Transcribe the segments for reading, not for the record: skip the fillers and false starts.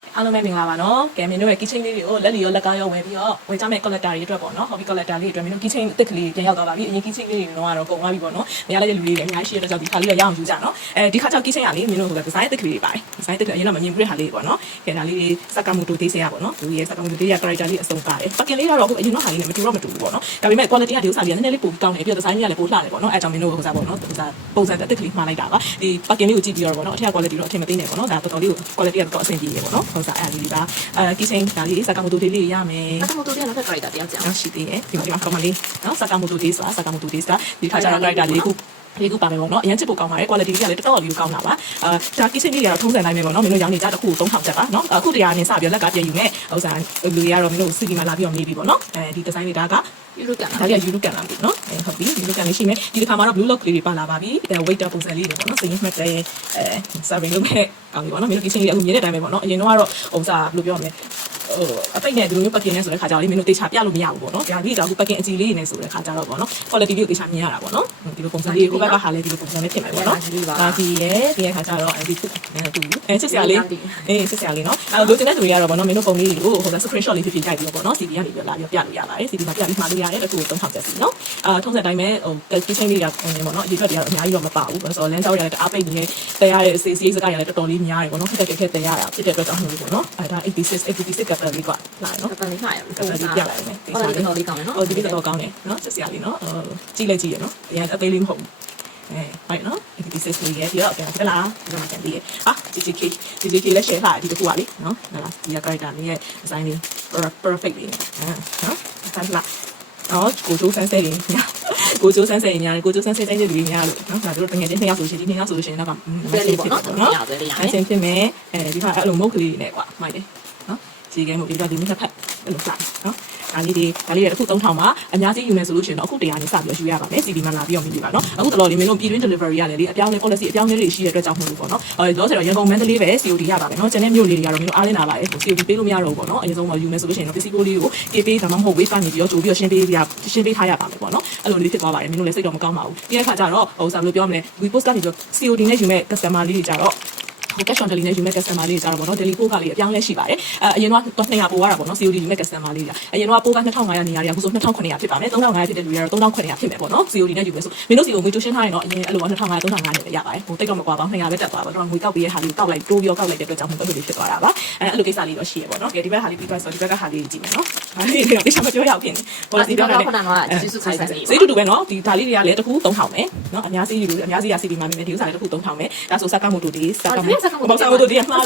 အားလုံးပဲမင်္ဂလာပါနော်။ကဲမင်းတို့ရဲ့ keychain လေးတွေကိုလက်လီရောလက်ကားရောဝယ်ပြီးတော့ဝယ်ကြမဲ့ collector တွေအတွက်ပေါ့နော်။ hobby collector လေးတွေအတွက်မင်းတို့ keychain အသစ်ကလေးပြန်ရောက်သွားပါပြီ။အရင် keychain လေးတွေကတော့ကုန်သွားပြီပေါ့နော်။မရတဲ့လူတွေလည်းအများကြီးရှိတဲ့အတွက်ကြောင့်ဒီခါလေးတော့ရအောင်ယူကြနော်။ဒီခါကျတော့ keychain ကလေမင်းတို့ဟို design အသစ်ကလေးတွေပါတယ်။ design အသစ်ကအရင်တော့မမြင်ဘူးတဲ့ဟာလေးတွေပေါ့နော်။ကဲဒါလေးတွေ Sakamoto သေးစရာပေါ့နော်။သူရဲ့ Sakamoto သေးရ character လေးအစုံပါတယ်။ packet လေးကတော့ဟိုအရင်တော့ဟာလေးနဲ့မတူတော့မတူဘူးပေါ့နော်။ဒါပေမဲ့ quality ကဒီဥစ္စာလေးကနည်းနည်းလေးပိုကောင်းတယ်ပြီးတော့ design လေးကလည်းပိုလှတယ်ပေါ့နော်။အဲအကြောင်းမင်းတို့ဟိုစားပေါ့နော်။ဟိုစားပုံစံအသစ်ကလေးမှားလိုက်တာပါ။ဒီ packet လေးကိုကြည့်ပြီးတော့ပေါ့နော်။အထက် quality တော့အထင်မသိနေပေါ့နော်။ဒါတော်တော်လေးကို quality ကတော့အဆင်ပြေတယ်ပေါ့နော်။ဟိုစားအဲ့ဒီဒါkeychain ဒါလေး Sakamoto လေးလေးရမယ် Sakamoto လေးကတော့ character တယောက်ကြောင် ရှိသေးတယ်ဒီမှာကောင်းပါလေးနော် Sakamoto လေးဆိုတာ Sakamoto လေးဆိုတာဒီခါကျတော့ character လေးခုပါမယ်ပေါ့နော်အရင်ချစ်ဖို့ကောင်းပါတယ် quality လေးကလည်းတော်တော်လေးကောင်းတာပါဒါ keychain လေးကတော့ထုံးစံတိုင်းပဲပေါ့နော်မင်းတို့ရောင်းနေကြတစ်ခု3000ကျပ်ပါနော်အခုတရားနဲ့စပြီးလက်ကပြန်ယူမယ်ဥစ္စာလူတွေကတော့မင်းတို့စီဒီမှာလာပြီးတော့မေးပြီးပေါ့နော်ဒီ design လေးဒါက Euro ကန် ဒါလေးက Euro ကန်လာပြီနော်ဟုတ်ပြီ Euro ကန်လေးရှိမယ်ဒီတစ်ခါမှာတော့ blue lock လေးတွေပါလာပါပြီ weight ပုံစံလေးတွေပေါ့နော်စရင်မှတ်တဲ့ serving လုပ်မဲ့ကောင်းပြီပေါ့နော်မင်းတို့ keychain လေးအခုမြင်တဲ့အတိုင်းပဲပေါ့နော်အရင်တော့ဥစ္စာဘယ်လိုပြောမလဲအပိတ်နဲ့ဒီလိုမျိုးပတ်ကင်နဲ့ဆိုတဲ့ခါကျတော့လေမင်းတို့တေချာပြလို့မရဘူးပေါ့နော်။ဒါကြီးတော့အခုပတ်ကင်အကြီးလေးနေဆိုတဲ့ခါကျတော့ပေါ့နော်။ quality လေးကိုတေချာမြင်ရတာပေါ့နော်။ဒီလိုပုံစံလေးကိုဘက်ကဟာလေးဒီလိုပုံစံလေးဖြစ်မှာပေါ့နော်။ဒါကြီးရဲ့ဒီခါကျတော့ဒီခုနဲ့တူချစ်စရာလေးချစ်စရာလေးနော်။လိုချင်တဲ့သူတွေကတော့ပေါ့နော်မင်းတို့ပုံလေးတွေကိုဟို screenshot လေးဖြစ်ဖြစ်ကြိုက်ပြီးတော့ပေါ့နော် CD ကနေပြီးလာပြီးပြလို့ရပါတယ်။ CD မှာပြပြီးမှာလို့ရတယ်တခုကို3000ကျပ်စီနော်။ထုံးစံတိုင်းပဲဟို keychain လေးကပေါ့နော်အရေးအတွက်တွေကတော့အများကြီးတော့မပါဘူး။ဆိုတော့လမ်းကြောင်းရတဲ့အားပိတ်နေတဲ့တရားရဲ့စေးစကားရတဲ့တော်တော်လေးများတယ်ပေါ့နော်။ခက်ခက်တရားရဖြစ်တဲ့အတွက်ကြောင့်လို့ပေါ့နော်။ဒါ86ကပ်လေးကလာနော် ကပ်လေးမှာရ ကပ်လေးပြလိုက်မယ်ဒီစားလေး တော်လေးကောင်းတယ်နော် ဒီလေးတော့ကောင်းတယ်နော်ဆက်စရာလေးနော်ကြည့်လိုက်ကြည့်ရနော်အရင်အသေးလေးမဟုတ်ဘူးဟုတ်နော်ဒီစစ်လေးရဲ့ပြီးတော့ပြန်ပြလာဒီမှာပြန်ပြီးဟာ GGK လက် share ထားဒီတစ်ခုပါလေနော်ဟုတ်လားဒီ character လေးရဲ့ design လေး perfect လေးနော်ဆက်လာကိုကျိုးဆန်းဆဲရင်ကိုကျိုးဆန်းဆဲရင်ညာကိုကျိုးဆန်းဆဲတဲ့လူတွေများလို့နော်ဒါတို့တကယ်ချင်း2ယောက်ဆိုရှင်ဒီ2ယောက်ဆိုရှင်တော့က လေးပေါ့နော်နော်ရတယ်ရ အချင်းဖြစ်မယ်ဒီခါအဲ့လိုမုတ်ကလေးတွေနဲ့ကွာမိုက်တယ်နော်စီကဲမှုဒီတော့ဒီနှစ်ဖက်အဲ့လိုစနော်ဒါလေးတွေတစ်ခု3000ပါအများကြီးယူနေဆိုလို့ရှိရင်တော့အခု100နဲ့စပြီးယူရပါမယ် CD မှာလာပြီးတော့မြင်ပြပါနော်အခုတော်တော်လေးမင်းတို့ပြည်တွင်း delivery ရတယ်လေအပြောင်းလဲ policy အပြောင်းလဲတွေရှိတဲ့အတွက်ကြောင့်မလို့ပေါ့နော်လောဆယ်တော့ရန်ကုန်မန္တလေးပဲ COD ရပါမယ်နော်ကျန်တဲ့မြို့လေးတွေကတော့မင်းတို့အားလင်းလာပါရဲ့ COD ပေးလို့မရတော့ဘူးပေါ့နော်အရင်ဆုံးတော့ယူနေဆိုလို့ရှိရင်တော့ပစ္စည်းကိုလေးကို KP ဒါမှမဟုတ် waste ကနေပြီးတော့ကြိုပြီးတော့ရှင်းပေးထားရပါမယ်ပေါ့နော်အဲ့လိုလေးဖြစ်သွားပါတယ်မင်းတို့လည်းစိတ်တော့မကောင်းပါဘူးဒီအခါကျတော့ဟိုစားလို့ပြောမလဲ we post ကနေပြီးတော့ COD နဲ့ယူမဲ့ customer လေးတွေကြတော့cash on delivery နဲ့ယူမဲ့ customer လေးတွေကြတော့ဗောနော် delivery ကလေးအပြောင်းလဲရှိပါတယ်အရင်တော့200ပို့ရတာဗောနော် COD ယူမဲ့ customer လေးတွေအရင်တော့ပို့က2500နေရာတွေအခုဆို2900ဖြစ်ပါမယ်3500ဖြစ်တဲ့လူတွေကတော့3900ဖြစ်မယ်ဗောနော် COD နဲ့ယူမယ်ဆိုမင်းတို့စီကိုငွေတိုးရှင်းထားရင်တော့အရင်အဲ့လို2500 3500နဲ့ပဲရပါတယ်ဟိုတိတ်တော့မကွာပါဘူး200ပဲတက်သွားပါတော့ငွေကောက်ပေးတဲ့ဟာလေးကိုကောက်လိုက်တိုးပြီးတော့ကောက်လိုက်တဲ့အတွက်ကြောင့်မဟုတ်ဘူးဖြစ်သွားတာပါအဲ့လိုကိစ္စလေးတော့ရှိရဗောနော်ဒီဘက်ဟာလေးပြီးသွားဆိုဒီဘက်ကဟာလေးကြည့်မယ်နော်ဒါလေးတွေတော့တိကျမပြောရအောင်ဖြစ်နေ policy ပြောတာခုနကကျေးဇူးခိုင်းတယ် စိတ်တူပဲနော်ဒီဒါလေးတွေကလည်းတစ်ခု3000ပဲနော်အများကြီးယူလို့အများကြီးရ CD မှာမြင်မယ်ဒီဥစ္စာလေးတစ်ခု3000ပဲဒါဆို Sakamoto ဒီ Sakamoto ဒီမှာ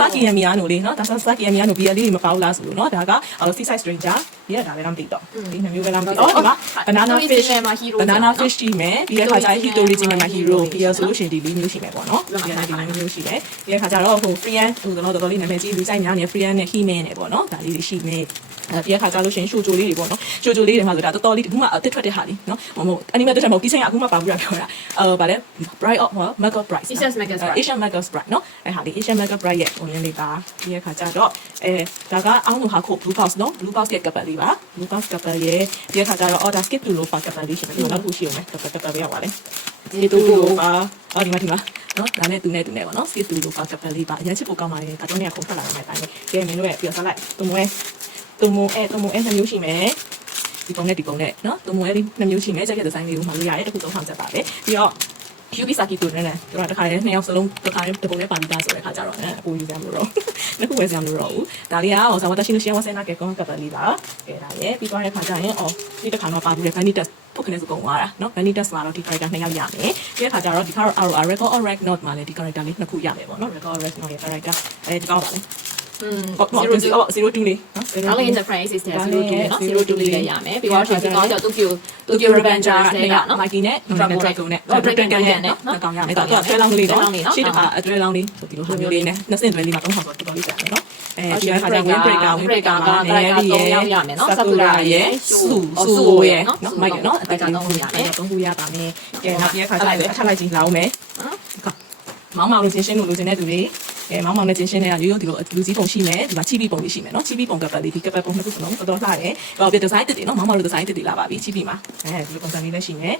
Saki Yamiano လေးနော်ဒါဆို Saki Yamiano ဘီလေးမပေါဘူးလားဆိုလို့နော်ဒါက Seaside Stranger ဒီကဒါလည်းမသိတော့ဒီနှစ်မျိုးပဲလားမသိတော့ဒီမှာ banana fish ရှိမယ်ပြီးတဲ့ခါကျရင် Hitori ကြီးမှာ hero ပြီးရဆိုလို့ရှိရင်ဒီလေးမျိုးရှိမယ်ပေါ့နော်ဒီလေးမျိုးရှိမယ်ပြီးတဲ့ခါကျတော့ဟို Freean ဟိုတော့တော်တော်လေးနာမည်ကြီးလူဆိုင်များနေ Freean နဲ့ He-Man နဲ့ပေါ့နော်ဒါလေးတွေရှိမယ်ဒီအခါကျလို့ရှိရင်ရှိုဂျိုလေးတွေပေါ့နော်ရှိုဂျိုလေးတွေမှာဆိုတာတော်တော်လေးအခုမှအစ်ထွက်တဲ့ဟာလေးနော်ဟို anime တက်တယ်မဟုတ် keychain ကအခုမှပါဘူးပြောတာဗါလဲ Bright of Mega Bright Asian Mega Bright နော်အဲ့ဟာလေး Asian Mega Bright ရဲ့ပုံရင်းလေးပါဒီအခါကျတော့ဒါကအောင်းလို့ဟာခု Blue Box နော် Blue Box ရဲ့ကပ်ပတ်လေးပါ Blue Box ကပ်ပတ်ရဲ့ဒီအခါကျတော့ Order Skip to Low ကပ်ပတ်လေးရှိမယ်ဒီနောက်ခုရှိအောင်မယ်ကပ်ပတ်ပဲရောက်ပါလေဒီတူလို့ပါဒီမှာနော်ဒါနဲ့တူနေပေါ့နော် Skip to Low ကပ်ပတ်လေးပါအရင်ချစ်ဖို့ကောင်းပါလေကာတွန်းတွေကခုံထွက်လာတဲ့အတိုင်းပဲကဲမင်းတို့ရဲ့ပြောစားလိုက်တူမွဲနှစ်မျိုးရှိမယ်ဒီပုံနဲ့နော်တူမွဲလေးနှစ်မျိုးရှိမယ်ကြက်တဲ့ဒီဇိုင်းလေးကိုမှလို့ရတယ်တစ်ခု3000ကျပ်ပါပဲပြီးတော့ Yubi Saki တူနေတယ်တို့တခါလေးနှစ်ယောက်စလုံးတခါလေးတပုံနဲ့ပါပြီးသားဆိုတဲ့ခါကျတော့အကိုယူစရာမလိုတော့နှစ်ခုဝယ်စရာမလိုတော့ဘူးဒါလေးကဟောဆောင်ဝတ်ရှိလို့ရှင်းဝဆဲနာကဲကောကပ်ပလေးပါကဲဒါရဲ့ပြီးသွားတဲ့ခါကျရင်ဒီတစ်ခါတော့ပါပြီးတဲ့ Vanity Test ဖုတ်ခနဲ့စုံသွားတာနော် Vanity Test မှာတော့ဒီ character နှစ်ယောက်ရမယ်ဒီအခါကျတော့ဒီ record or rec note မှာလည်းဒီ character လေးနှစ်ခုရမယ်ပေါ့နော် record or rec note ရဲ့ character ဒီကောက်ပါလေ02လေးနော် All Enterprise is there 02နော်02လေးလည်းရမယ်ပြီးတော့ရှင်ဒီကောင်ကျတော့ Tokyo Revenger နဲ့ကနော် Mikey နဲ့ Dragon နဲ့ Dragon နဲ့နော်ကောင်းရမယ်တော့အတွဲလောင်းလေးနော်ရှေ့တစ်ခါအတွဲလောင်းလေးဆိုဒီလိုဟာမျိုးလေးနဲ့နှစ်စင်တွဲလေးမှာ3000ဆိုတော်တော်လေးကျန်တယ်နော်ဒီခါကျ Wind Breaker က3ယောက်ရမယ်နော် Sakura ရဲ့စုရဲ့နော် Mike နော်အတက်က3ခုရမယ်3ခုရပါမယ်ကဲနောက်ဒီခါကျလည်းအထက်လိုက်ကြည့်လာအောင်မယ်မောင်လို့ချင်းရှင်းလို့လူချင်းတဲ့သူတွေမောင်နဲ့ချင်းရှင်းတဲ့ကရိုးဒီလိုလူကြီးပုံရှိမယ်ဒီမှာချီပီပုံလေးရှိမယ်နော်ချီပီပုံကပတ်လေးဒီကပတ်ပုံနှစ်ခုစလုံးတော်တော်လှတယ်ဟောဒီဒီဇိုင်းတစ်တွေနော်မောင်လို့ဒီဇိုင်းတစ်တွေလာပါပြီချီပီမှာဒီလိုပုံစံလေးလည်းရှိမယ်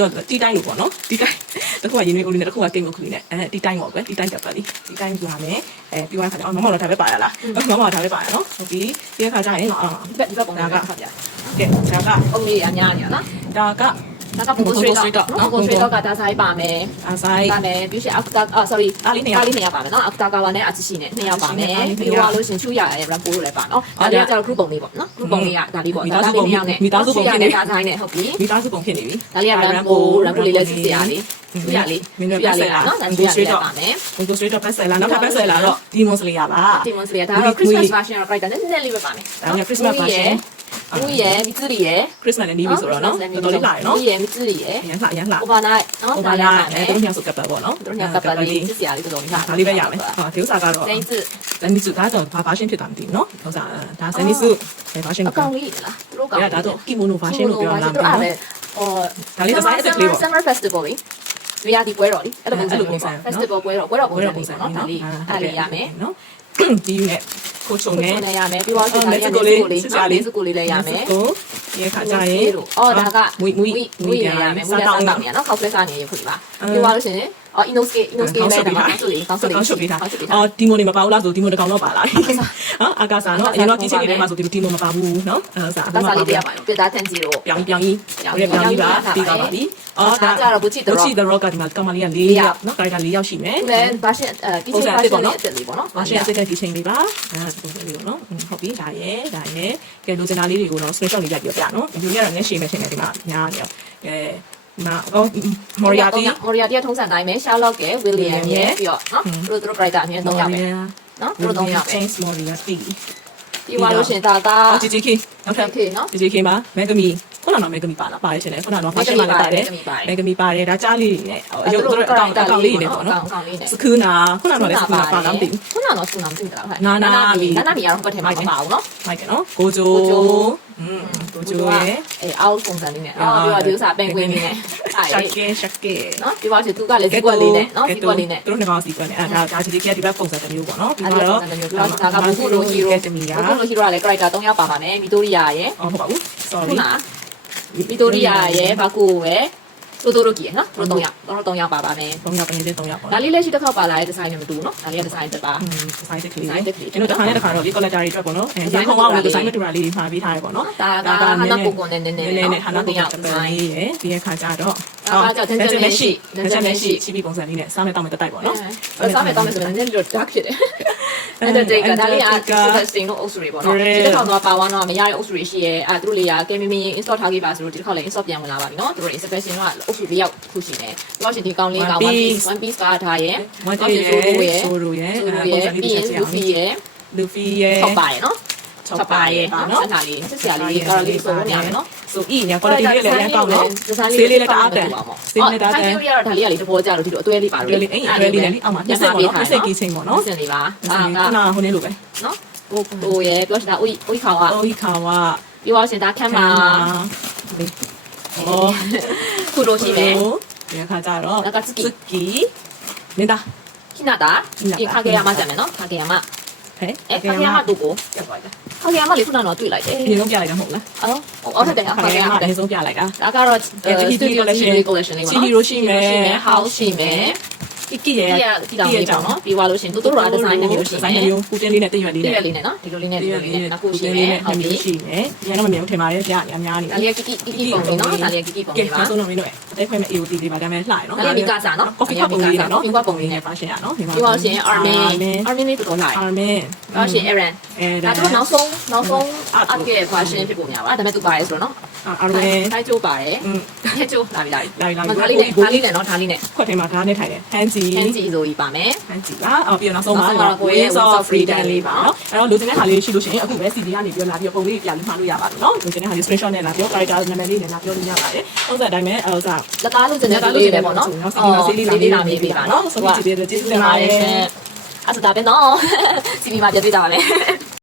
တော့တီတိုင်းလို့ပေါ့နော်တီတိုင်းတစ်ခုကရင်းနှီးဦးလေးနဲ့တစ်ခုကကိန်းမုတ်ကလေးနဲ့တီတိုင်းပေါ့ကွယ်တီတိုင်းတက်ပါလိတီတိုင်းပြရမယ်ပြီးသွားခါကျတော့မမတော့ဒါပဲပါရလားမမဒါပဲပါရနော်ဟုတ်ပြီဒီခါကျရင်တော့ဒီဘက်ပုံစံကဟုတ်ပြကဲဒါကအ ုံးလေးအများနေနော်ဒါကပုံစံစရိတ်တော့ပုံစံတော့ကဒါဆိုင်ပါမယ်ပါမယ်ပြီးရှင် after sorry အားလေးနေရပါမယ်နော် after ကလည်းအချစ်ရှိနေ2ယောက်ပါမယ်ပြီးတော့လို့ရှင်ချူရရဲ rampo လို့လည်းပါနော်ဒါလေးကကျတော့ group ပုံလေးပေါ့နော် group ပုံလေးကဒါလေးပေါ့ဒါလေး2ယောက်နဲ့မိသားစုပုံဖြစ်နေဒါဆိုင်နဲ့ဟုတ်ပြီမိသားစုပုံဖြစ်နေပြီဒါလေးက rampo လေးလည်းစစ်စရာလေးပြရလေးမင်းတို့ပတ်ဆက်လာနော်ဒါပြရပါမယ်ဘုံစရိတ်တော့ပတ်ဆက်လာနောက်ထပ်ပတ်ဆက်လာတော့ Demon Slayer ပါ Demon Slayer ဒါတော့ Christmas version တော့ bright နည်းနည်းလေးပဲပါမယ်ဒါက Christmas versionဦးရဲ့မိသူရဲ့ Christmas နဲ့နီးပြီဆိုတော့နော်တော်တော်လေးလာရနော်ဦးရဲ့မိသူရဲ့ရန်လှ overnight နော်ဒါရပါမယ်တို့ညဆိုကပ်ပါပေါ့နော်တို့ညကပ်ပါလေးစစ်စရာလေးတော်တော်လေးဒါလေးပဲရမယ်ဟာဒီဥစားကတော့ဇန်နီစုကတော့ဘာ version ဖြစ်တာမသိဘူးနော်ဥစားဒါဇန်နီစုဘယ် version အကောင်ကြီးလားတို့ကောင်ဒါတော့ kimono version လို့ပြောတာလားဟောဒါလေးတစ်ဆိုင်တစ်လေးပေါ့ summer festival လေးတွေ့ရဒီပွဲတော်လေးအဲ့လိုပုံစံ festival ပွဲတော်ပုံစံလေးပေါ့နော်ဒါလေးအဲ့လေးရမယ်နော်ဒီနဲ့ကိုချုံနဲ့ရမယ်ပြီးတော့ဒီနေ့ကိုလေးစစ်စာလေးစကူလေးလည်းရမယ်ဒီခါကျရင်အော်ဒါကမွေးရမယ်မွေးတောင်းနေရနော်ခောက်ဖက်စားနေရခုဒီပါပြီးတော့လို့ရှိရင်အော် Inosuke လည်းဒါမှမဟုတ်လေကောင်းချုပ်ပေးထားအော်ဒီမိုနေမပါဘူးလားဆိုဒီမိုတစ်ကောင်တော့ပါလာပြီနော်အာကာစာနော်အရင်တော့ကြီးချင်းလေးမှာဆိုဒီမိုမပါဘူးနော်အဲဒါအာကာစာလေးပြရပါတော့ပြတာ10ပြောင်းကြီးပါပြီးသွားပါပြီအော်ဒါကြတော့ဘူချီthe rock ကဒီမှာကောင်မလေးက4ယောက်နော်ကာရီတာ4ယောက်ရှိမယ်သူလည်း version ဒီချင်း version လေးအစ်လေးပေါ့နော် version အစ်တဲ့ဒီချင်းလေးပါပုံစံလေးပေါ့နော်ဟုတ်ပြီဒါရဲ့ကဲလိုချင်တာလေးတွေကိုတော့ screenshot လေးရိုက်ပြီးပြနော်ဒီလိုရတော့ငှက်ရှိမယ်ထင်တယ်ဒီမှာညားနေရောမော်ရီယာတီကထုံးစံတိုင်းပဲ Sherlock ရဲ့ William ရဲ့ပြီးတော့နော်တို့ character အမြဲ3ယောက်ပဲနော်တို့3ယောက်ပဲ James Moriarty ဒီမှာလို့ရှင်ဒါက JJK နောက်ထပ်နော် JJK မှာမန်ဂမီခုနကတော့မန်ဂမီပါလားပါတယ်ရှင်လေခုနကတော့ဖာရှင်မှာလည်းပါတယ်မန်ဂမီပါတယ်ဒါကြားလေးတွေနဲ့ရုပ်တို့အကောင်လေးတွေနဲ့ပေါ့နော်စကူနာခုနကတော့လည်းစကူနာပါလားမသိဘူးခုနကတော့စကူနာမသိဘူးလားဟုတ်နာနာမီကတော့ဘက်ထဲမှာမပါဘူးနော်မိုက်ကနော်ကိုဂျိုကိုဂျိုရဲ့အောက်ပုံစံလေးနဲ့ပြီးတော့ဒီဥစားပင်ကွင်းလေးနဲ့ရှက်ကဲနော်ဒီပါစီသူကလည်းစီကွက်လေးနဲ့နော်စီကွက်လေးနဲ့သူတို့နှစ်ကောင်စီကွက်နဲ့ဒါJJK ကဒီဘက်ပုံစံတစ်မျိုးပေါ့နော်ပြီးတော့ဒါကဘူလိုဟီရိုကလည်း character 3ယောက်ပါပါမယ်မီတိုရီယာရဲ့ဟုတ်ပါဘူး sorry မီတိုရီယာရဲ့ဘာကူရဲ့တိုရိုကီရဲ့နော်တို့3ယောက်3ယောက်ပါပါမယ်3ယောက်ပြင်တဲ့3ယောက်ပေါ့ဒါလေးလက်ရှိတစ်ခေါက်ပါလာတဲ့ဒီဇိုင်းနဲ့မတူဘူးနော်ဒါလေးကဒီဇိုင်းတစ်ပါဒီဇိုင်းတစ်ကလေးကျွန်တော်တစ်ခါနဲ့တစ်ခါတော့ဒီ collector တွေအတွက်ပေါ့နော်ရန်ကုန်ကဒီဇိုင်းမတူတာလေးမှာပေးထားရပေါ့နော်ဒါကဟာနာပိုကွန်နဲ့နည်းဟာနာပိုကွန်တစ်ပိုင်းရဲ့ဒီခါကျတော့ဒါကကြောင့်တန်ကြမရှိချီပီပုံစံလေးနဲ့စားမဲ့တောင်းမဲ့တက်တိုက်ပေါ့နော်စားမဲ့တောင်းမဲ့ဆိုတော့နည်းနည်းတော့ dark ဖြစ်တယ်အဲ့ဒါတွေကဒါလေးက testing လို့အုပ်စုတွေပေါ့နော်ဒီတစ်ခါတော့ပါဝါတော့မရတဲ့အုပ်စုတွေရှိရဲသူတို့လေးက game mini install ထားခဲ့ပါဆိုတော့ဒီတစ်ခါလည်း install ပြန်ဝင်လာပါပြီနော်သူတို့ inspection ကအုပ်စု၄ယောက်ခုရှိတယ်ပြောရှင်ဒီကောင်လေးက one piece ပါထားရဲ one piece ဆိုရဲပြီးရင် Luffy ရဲ့6ပါရဲနော်6ပါရဲနော်ဆက်ထားလေးဆက်စရာလေးကတော့လေးဆိုနေရမယ်နော်ဆိုဤညာ quality လေးလည်းအရင်ကောင်းနော်ဆေးလေးလည်းတအားတန်ဆေးလေးတအားတန်ဒါလေးကတော့ဒါလေးကလေတဘောကြလို့ဒီလိုအသွဲလေးပါလို့အဲ့အသွဲလေးနဲ့အောက်မှာ20ပေါ့နော်20ကီချင်းပေါ့နော်20လေးပါဒါကဟိုနေလို့ပဲနော်ဟိုရဲပြောရှင်ဒါဥခေါကပြောရှင်ဒါခံပါခုလိုရှိမယ်ဒီခါကျတော့နောက်ကစကီနေတာခိနာတာဒီခါကေယာမကျမယ်နော်ခါကေယာမခါကေယာမတူကိုပြတ်သွားတယ်ခါကေယာမလေးခုနကတော့တွေ့လိုက်တယ်ဒီလုံးပြလိုက်တာမဟုတ်လားအော်ဟုတ်တယ်ခါကေယာမအရင်ဆုံးပြလိုက်တာဒါကတော့ Studio Collection လေးပေါ့နော် Studio ရှိမယ် House ရှိမယ်ကီရဲ့ဒီတောင်လေးပေါ့နော်ပြီးသွားလို့ရှင်တို့တို့ကဒီဇိုင်းနဲ့မျိုးရှိတယ်ဒီဇိုင်းနဲ့မျိုးပူတင်လေးနဲ့တရွက်လေးနဲ့နော်ဒီလိုလေးနဲ့နောက်ခုရှိမယ်ဟုတ်ပြီရှိမယ်ဒီကတော့မမြင်ထင်ပါတယ်ကြာအများကြီးဒါလေးကီပုံလေးနော်ဒါလေးကီပုံလေးပါကဲဆုံးလုံးလေးတော့အသေးခွဲမဲ့ AOT လေးပါဒါမှလှရနော်ဒါလေးကစားနော် coffee cup ပုံလေးနော် coffee ပုံလေးနဲ့ပါရှင်ရနော်ပြီးသွားရှင် Armin လေးတော်တော်လာ Armin တော့ရှင် Aaron ဒါတော့နောက်ဆုံးအကဲ fashion ဖြစ်ပုံများပါဒါပေမဲ့သူပါတယ်ဆိုတော့နော်Armin တိုင်းကျိုးပါတယ်ညကျိုးလာပြီဒါလေးနဲ့နော်ဒါလေးနဲ့ခွက်ထဲမှာဒါနဲ့ထိုင်တယ် Hanji ဆိုပြီးပါမယ်Hanji ပါပြီးတော့နောက်ဆုံးမှာ Wings of Freedom လေးပါနော်အဲ့တော့လိုချင်တဲ့ဟာလေးရှိလို့ရှိရင်အခုပဲ CD ကနေပြောလာပြီးပုံလေးပြန်ပြီးမှာလို့ရပါတယ်နော်လိုချင်တဲ့ဟာလေး screenshot နဲ့လာပြော character နာမည်လေးနဲ့လာပြောလို့ရပါတယ်ပုံစံအတိုင်းပဲဥစားလက်ကားလိုချင်တဲ့လေးပဲပေါ့နော်ဆေးလေးလာမေးပေးပါနော်ဆိုပြီးကြည့်တယ်ကျေးဇူးတင်ပါတယ်အဲ့ဒါပဲနော် CD မှာပြပြတာပါမယ်